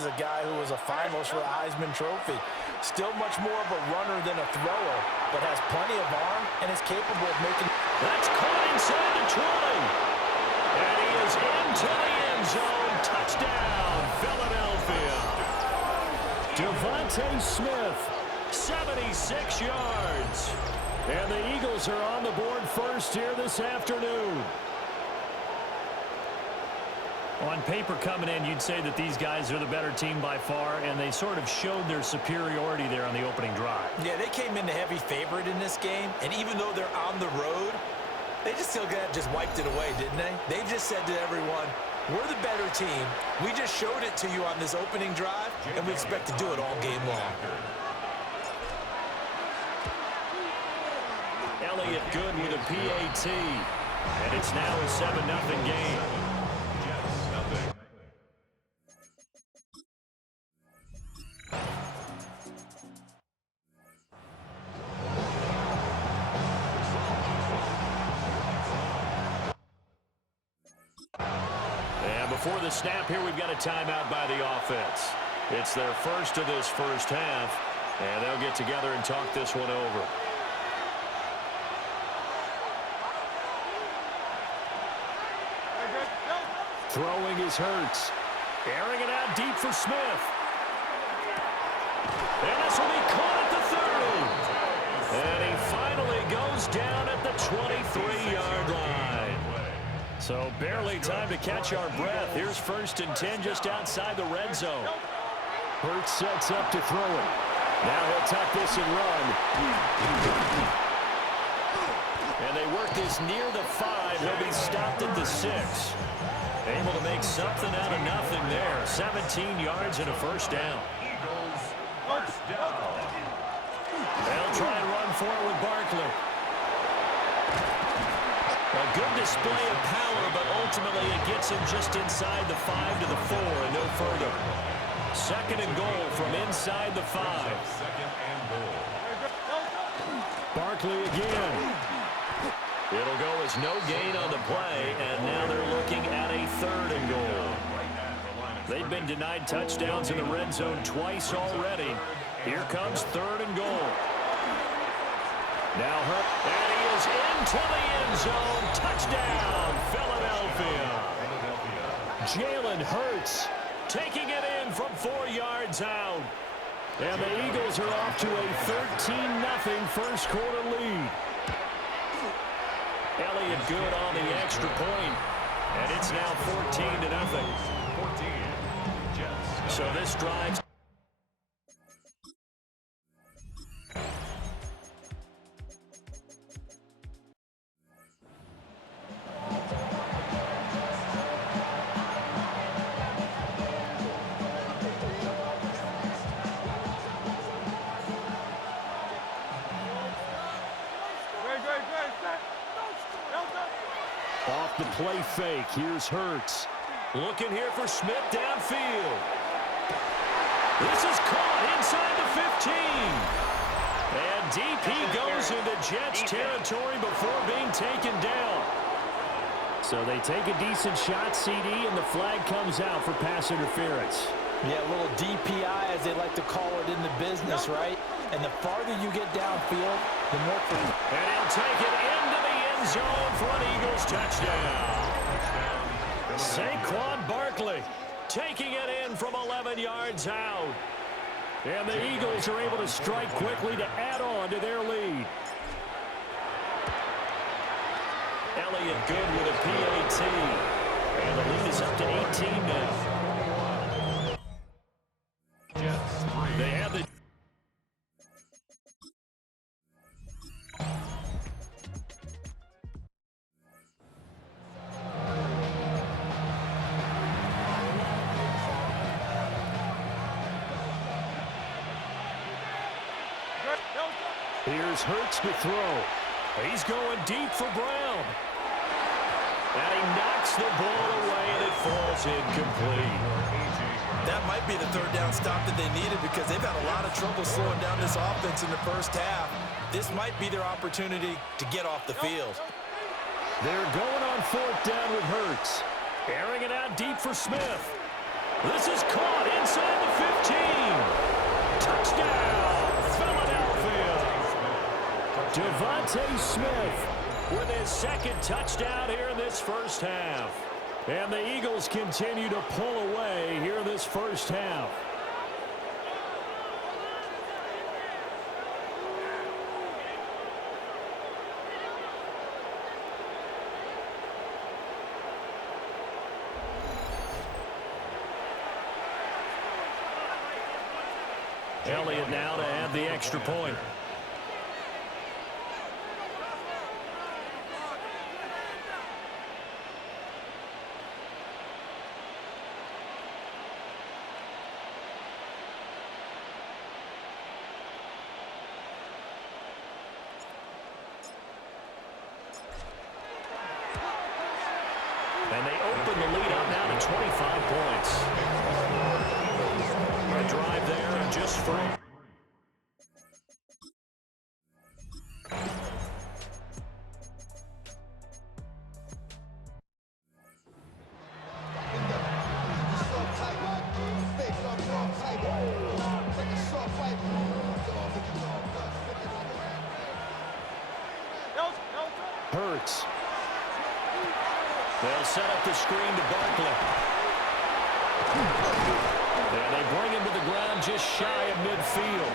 is a guy who was a finalist for the Heisman Trophy. Still much more of a runner than a thrower, but has plenty of arm and is capable of making... That's caught inside the 20. And he is into the end zone. Touchdown, Philadelphia. Devontae Smith, 76 yards. And the Eagles are on the board first here this afternoon. On paper coming in, you'd say that these guys are the better team by far, and they sort of showed their superiority there on the opening drive. Yeah, they came in the heavy favorite in this game, and even though they're on the road, they just wiped it away, didn't they? They just said to everyone, we're the better team. We just showed it to you on this opening drive, and we expect to do it all game long. Elliott good with a PAT, and it's now a 7-0 game. Before the snap here, we've got a timeout by the offense. It's their first of this first half, and they'll get together and talk this one over. Throwing is Hurts. Airing it out deep for Smith. And this will be caught at the 30. And he finally goes down at the 23-yard line. So barely time to catch our breath. Here's 1st and 10 just outside the red zone. Hurts sets up to throw it. Now he'll tuck this and run. And they work this near the 5. He'll be stopped at the 6. Able to make something out of nothing there. 17 yards and a first down. They'll try and run for it with Barkley. A good display of power, but ultimately it gets him just inside the 5 to the 4 and no further. 2nd and goal from inside the 5. Barkley again. It'll go as no gain on the play, and now they're looking at a 3rd and goal. They've been denied touchdowns in the red zone twice already. Here comes 3rd and goal. Now Hurts, and he is into the end zone. Touchdown, Philadelphia. Jalen Hurts taking it in from 4 yards out. And the Eagles are off to a 13-0 first quarter lead. Elliott good on the extra point, and it's now 14-0. So this drive. Off the play fake, here's Hurts. Looking here for Smith downfield. This is caught inside the 15. And DP goes into Jets territory before being taken down. So they take a decent shot, CD, and the flag comes out for pass interference. Yeah, a little DPI, as they like to call it in the business, right? And the farther you get downfield, the more... And he'll take it into the end zone for an Eagles touchdown. Saquon Barkley taking it in from 11 yards out. And the Eagles are able to strike quickly to add on to their lead. Elliott good with a PAT. And the lead is up to 18 now. They have the... Here's Hurts to throw. He's going deep for Brown. And he knocks the ball away, and it falls incomplete. That might be the 3rd down stop that they needed, because they've had a lot of trouble slowing down this offense in the first half. This might be their opportunity to get off the field. They're going on 4th down with Hurts. Airing it out deep for Smith. This is caught inside Devontae Smith with his second touchdown here in this first half. And the Eagles continue to pull away here in this first half. Elliott now to add the extra point. And they open the lead up now to 25 points. A drive there and just free. Hurts. They'll set up the screen to Barkley. And they bring him to the ground just shy of midfield.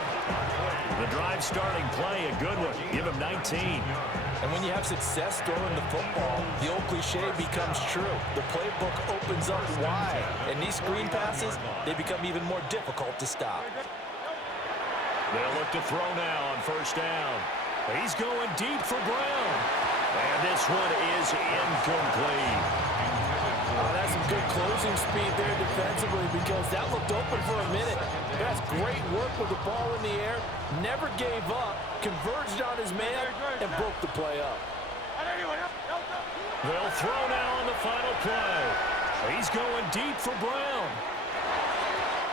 The drive starting play, a good one. Give him 19. And when you have success throwing the football, the old cliche becomes true. The playbook opens up wide. And these screen passes, they become even more difficult to stop. They'll look to throw now on first down. He's going deep for Brown. And this one is incomplete. That's some good closing speed there defensively because that looked open for a minute. That's great work with the ball in the air. Never gave up, converged on his man, and broke the play up. They'll throw now on the final play. He's going deep for Brown.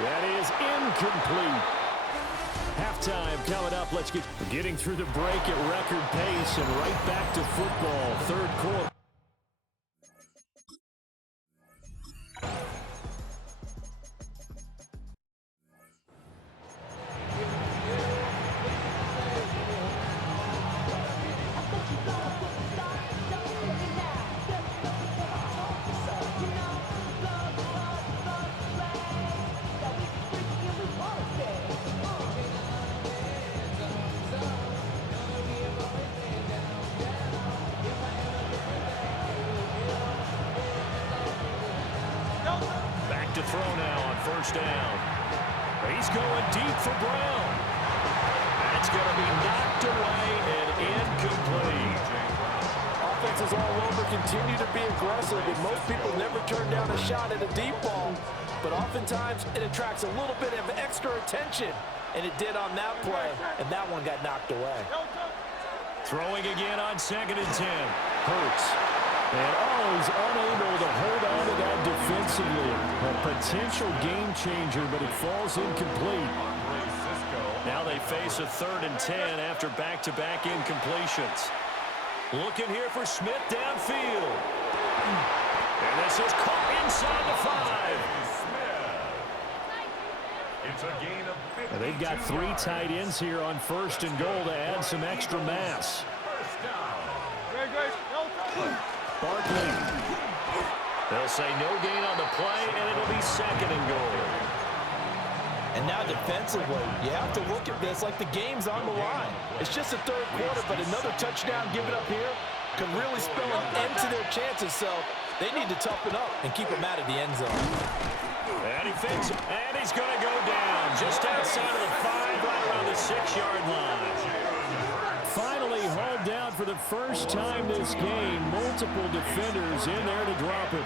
That is incomplete. Halftime coming up. Let's get getting through the break at record pace and right back to football. Third quarter. To throw now on first down. He's going deep for Brown. That's going to be knocked away and incomplete. Offenses all over continue to be aggressive, and most people never turn down a shot at a deep ball. But oftentimes, it attracts a little bit of extra attention, and it did on that play, and that one got knocked away. Throwing again on 2nd and 10. Hurts. And he's unable to hold on to that defensively. A potential game changer, but it falls incomplete. Now they face a 3rd and 10 after back-to-back incompletions. Looking here for Smith downfield. And this is caught inside the 5. It's a gain of 50. They've got 3 tight ends here on 1st and goal to add some extra mass. Barkley. They'll say no gain on the play, and it'll be 2nd and goal. And now defensively, you have to look at this like the game's on the line. It's just the 3rd quarter, but another touchdown given up here could really spell an end to their chances, so they need to toughen up and keep them out of the end zone. And he fakes it, and he's going to go down just outside of the 5, right around the 6-yard line. Finally hauled down for the first time this game. Multiple defenders in there to drop it.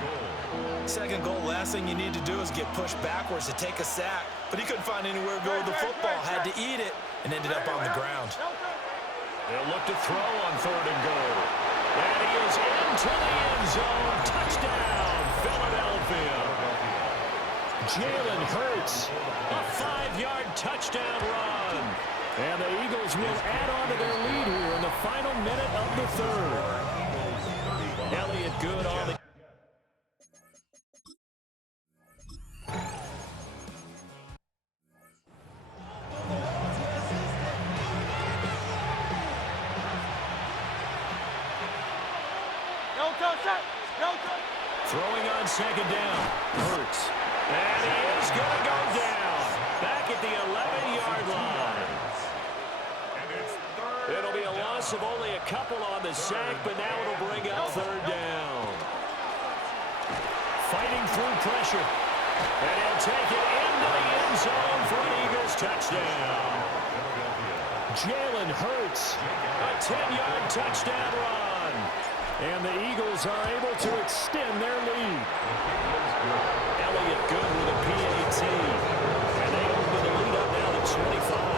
2nd goal, last thing you need to do is get pushed backwards to take a sack. But he couldn't find anywhere to go with the football, had to eat it, and ended up on the ground. They'll look to throw on 3rd and goal. And he is into the end zone. Touchdown, Philadelphia. Jalen Hurts, a 5-yard touchdown run. And the Eagles will add on to their lead here in the final minute of the 3rd. Elliott good on the... Throwing on second down. Hurts. And he is going to go down. Back at the 11-yard line. It'll be a loss of only a couple on the sack, but now it'll bring up third down. Fighting through pressure. And he'll take it into the end zone for an Eagles touchdown. Jalen Hurts, a 10-yard touchdown run. And the Eagles are able to extend their lead. Elliott good with a PAT. And they open the lead up now to 25.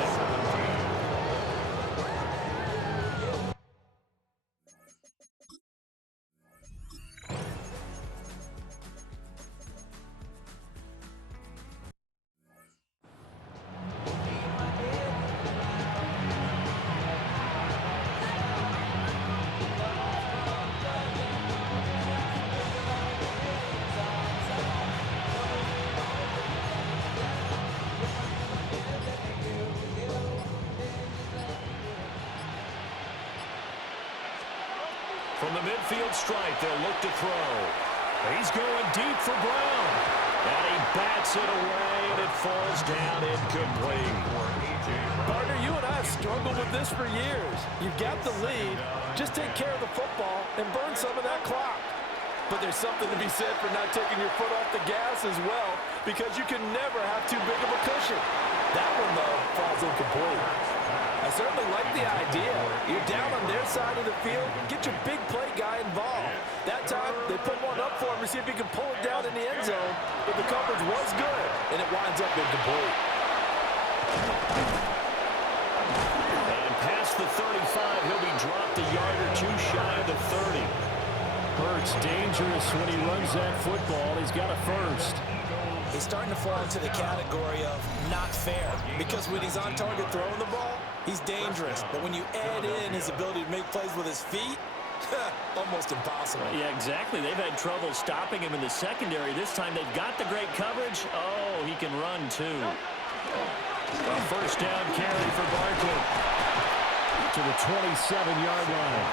From the midfield stripe, they'll look to throw. He's going deep for Brown. And he bats it away, and it falls down incomplete. Partner, you and I have struggled with this for years. You've got the lead. Just take care of the football and burn some of that clock. But there's something to be said for not taking your foot off the gas as well, because you can never have too big of a cushion. That one, though, falls incomplete. I certainly like the idea. You're down on their side of the field. Get your big play guy involved. That time, they put one up for him to see if he can pull it down in the end zone. But the coverage was good, and it winds up incomplete. And past the 35, he'll be dropped a yard or two shy of the 30. Hurts dangerous when he runs that football. He's got a first. He's starting to fall into the category of not fair, because when he's on target throwing the ball, he's dangerous. But when you add in his ability to make plays with his feet, almost impossible. Yeah, exactly. They've had trouble stopping him in the secondary. This time they've got the great coverage. Oh, he can run too. A first down carry for Barkley to the 27-yard line.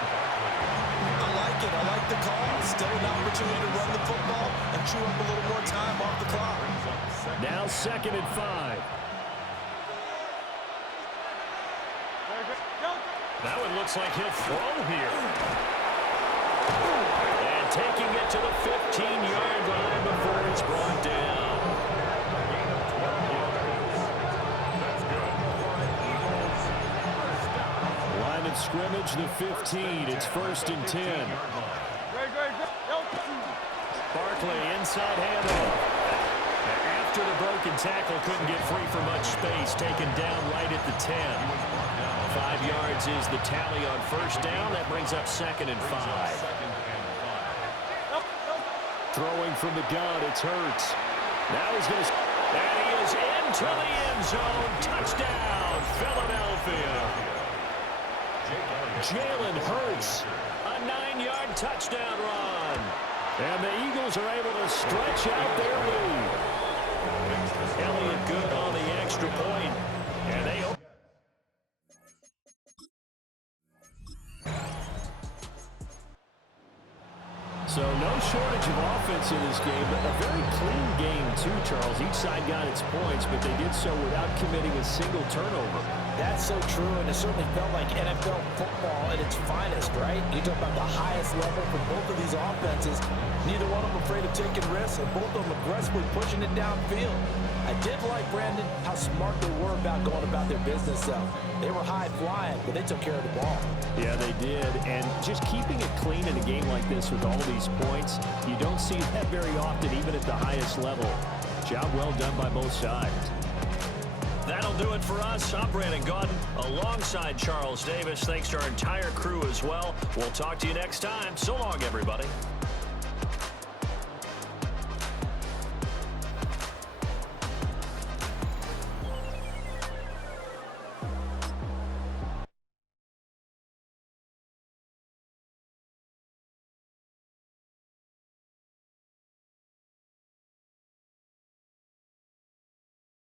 I like it. I like the call. Still an opportunity to run the football and chew up a little more time off the clock. Now 2nd and 5. That one looks like he'll throw here. And taking it to the 15-yard line before it's brought down. Line of scrimmage, the 15. It's 1st and 10. Barkley, inside handoff. After the broken tackle, couldn't get free for much space. Taken down right at the 10. 5 yards is the tally on first down. That brings up 2nd and 5. Throwing from the gun, it's Hurts. Now he's going to... And he is into the end zone. Touchdown, Philadelphia. Jalen Hurts, a 9-yard touchdown run. And the Eagles are able to stretch out their lead. Elliott good on the extra point. And they... So no shortage of offense in this game, but a very clean game too, Charles. Each side got its points, but they did so without committing a single turnover. That's so true, and it certainly felt like NFL football at its finest, right? You talk about the highest level for both of these offenses. Neither one of them afraid of taking risks, and both of them aggressively pushing it downfield. I did like, Brandon, how smart they were about going about their business, though. They were high-flying, but they took care of the ball. Yeah, they did, and just keeping it clean in a game like this with all these points, you don't see that very often, even at the highest level. Job well done by both sides. That'll do it for us. I'm Brandon Gaudin alongside Charles Davis. Thanks to our entire crew as well. We'll talk to you next time. So long, everybody.